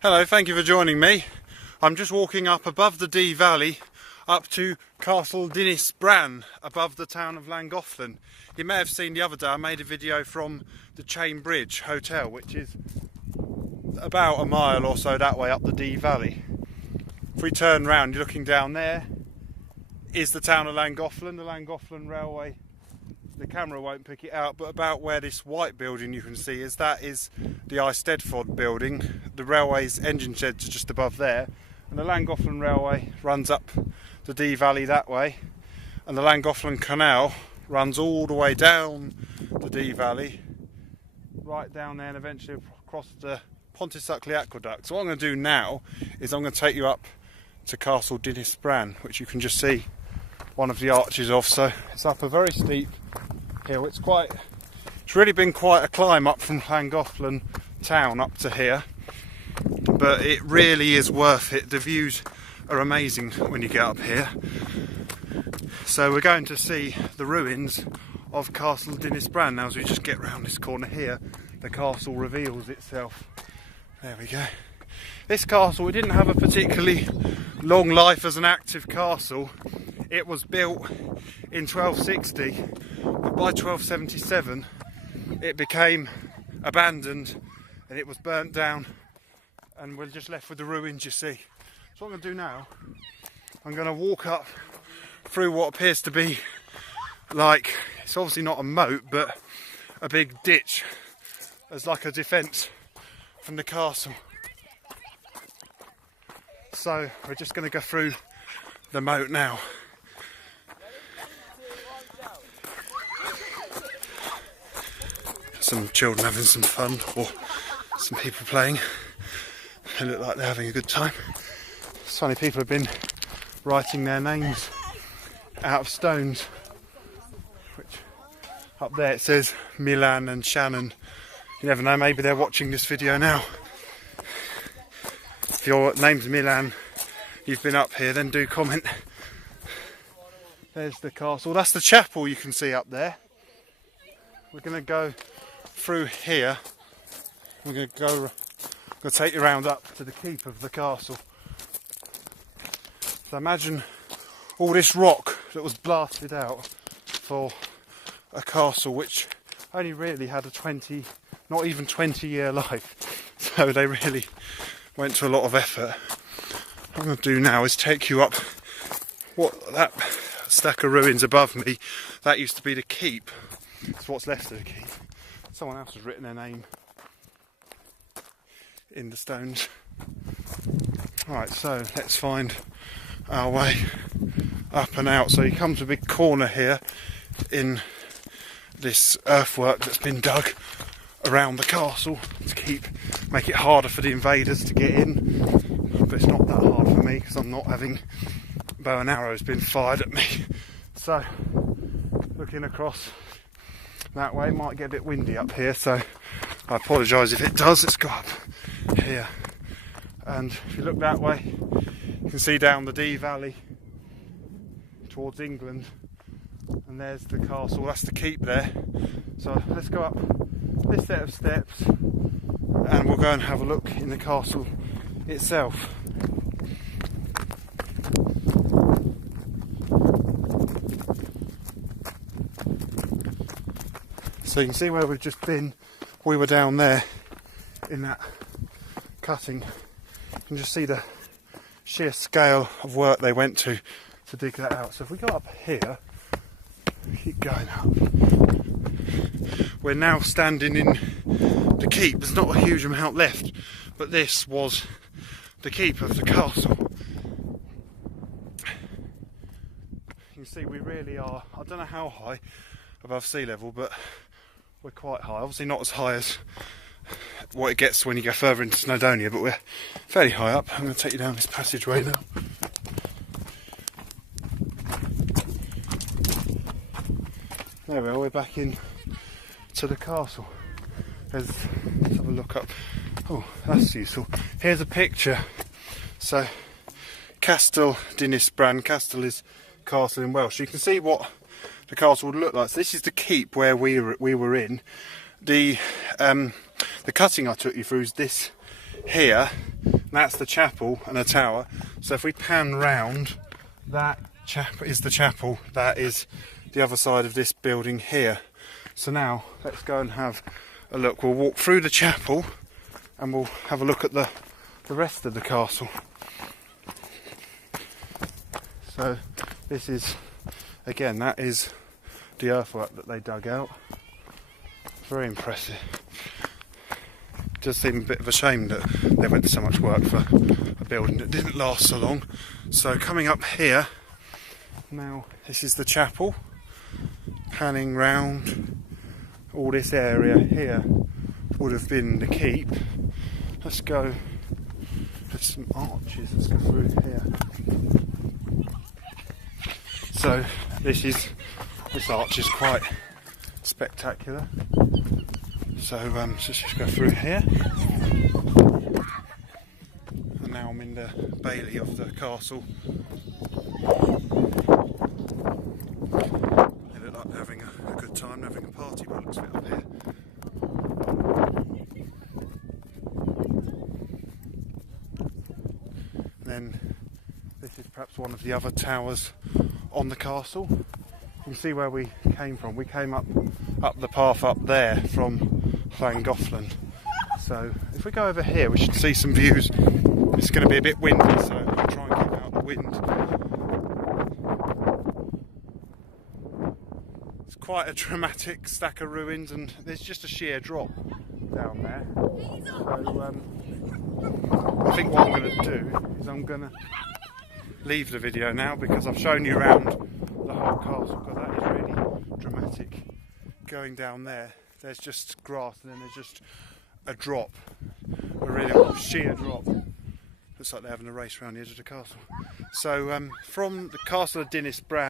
Hello, thank you for joining me. I'm just walking up above the Dee Valley up to Castle Dinas Brân above the town of Llangollen. You may have seen the other day I made a video from the Chain Bridge Hotel, which is about a mile or so that way up the Dee Valley. If we turn round, you're looking down there is the town of Llangollen, the Llangollen Railway. The camera won't pick it out, but about where this white building you can see is, that is the Eisteddfod building. The railway's engine sheds are just above there, and the Llangollen Railway runs up the Dee Valley that way, and the Llangollen Canal runs all the way down the Dee Valley, right down there, and eventually across the Pontysuckly Aqueduct. So what I'm going to do now is I'm going to take you up to Castle Dinas Brân, which you can just see one of the arches of. So it's up a very steep hill. It's really been quite a climb up from Llangollen town up to here, but it really is worth it. The views are amazing when you get up here. So we're going to see the ruins of Castle Dinas Brân. Now as we just get round this corner here, the castle reveals itself. There we go. This castle, it didn't have a particularly long life as an active castle. It was built in 1260, but by 1277 it became abandoned and it was burnt down, and we're just left with the ruins, you see. So what I'm going to do now, I'm going to walk up through what appears to be like, it's obviously not a moat, but a big ditch as like a defence from the castle. So we're just going to go through the moat now. Some children having some fun, or some people playing. They look like they're having a good time. It's funny, people have been writing their names out of stones, which up there it says Milan and Shannon. You never know, maybe they're watching this video now. If your name's Milan, you've been up here, then do comment. There's the castle. That's the chapel you can see up there. We're going to go through here. We're going to take you around up to the keep of the castle. So imagine all this rock that was blasted out for a castle which only really had a not even 20-year life. So they really went to a lot of effort. What I'm going to do now is take you up that stack of ruins above me. That used to be the keep. It's what's left of the keep. Someone else has written their name in the stones. Right, so let's find our way up and out. So you come to a big corner here in this earthwork that's been dug around the castle to make it harder for the invaders to get in. But it's not that hard for me because I'm not having bow and arrows being fired at me. So looking across that way, it might get a bit windy up here, so I apologise if it does. Let's go up here, and if you look that way you can see down the Dee Valley towards England, and there's the castle. That's the keep there. So let's go up this set of steps and we'll go and have a look in the castle itself. So you can see where we've just been. We were down there in that cutting. You can just see the sheer scale of work they went to dig that out. So if we go up here, keep going up, we're now standing in the keep. There's not a huge amount left, but this was the keep of the castle. You can see we really are, I don't know how high above sea level, but we're quite high. Obviously not as high as what it gets when you go further into Snowdonia, but we're fairly high up. I'm going to take you down this passageway now. There we are, we're back in to the castle. Let's have a look up. Oh, that's useful. Here's a picture. So, Castle Dinas Brân. Castle is castle in Welsh. You can see what the castle would look like. So this is the keep where we were in. The cutting I took you through is this here, That's the chapel and a tower. So if we pan round, that is the chapel. That is the other side of this building here. So now let's go and have a look. We'll walk through the chapel and we'll have a look at the rest of the castle. So this is, again, that is the earthwork that they dug out. Very impressive. It does seem a bit of a shame that they went to so much work for a building that didn't last so long. So coming up here, now this is the chapel. Panning round, all this area here would have been the keep. Let's go, there's some arches, let's go through here. So this arch is quite spectacular. So let's just go through here. And now I'm in the bailey of the castle. They look like they're having a good time, having a party by the looks of it up here. And then this is perhaps one of the other towers on the castle. You can see where we came from. We came up the path up there from Llangollen. So if we go over here, we should see some views. It's going to be a bit windy, so I'll try and keep out the wind. It's quite a dramatic stack of ruins, and there's just a sheer drop down there. So I think what I'm going to do is I'm going to leave the video now, because I've shown you around the whole castle, because that is really dramatic. Going down there, there's just grass, and then there's just a drop, a really sheer drop. Looks like they're having a race around the edge of the castle. So from the Castle of Dinas Brân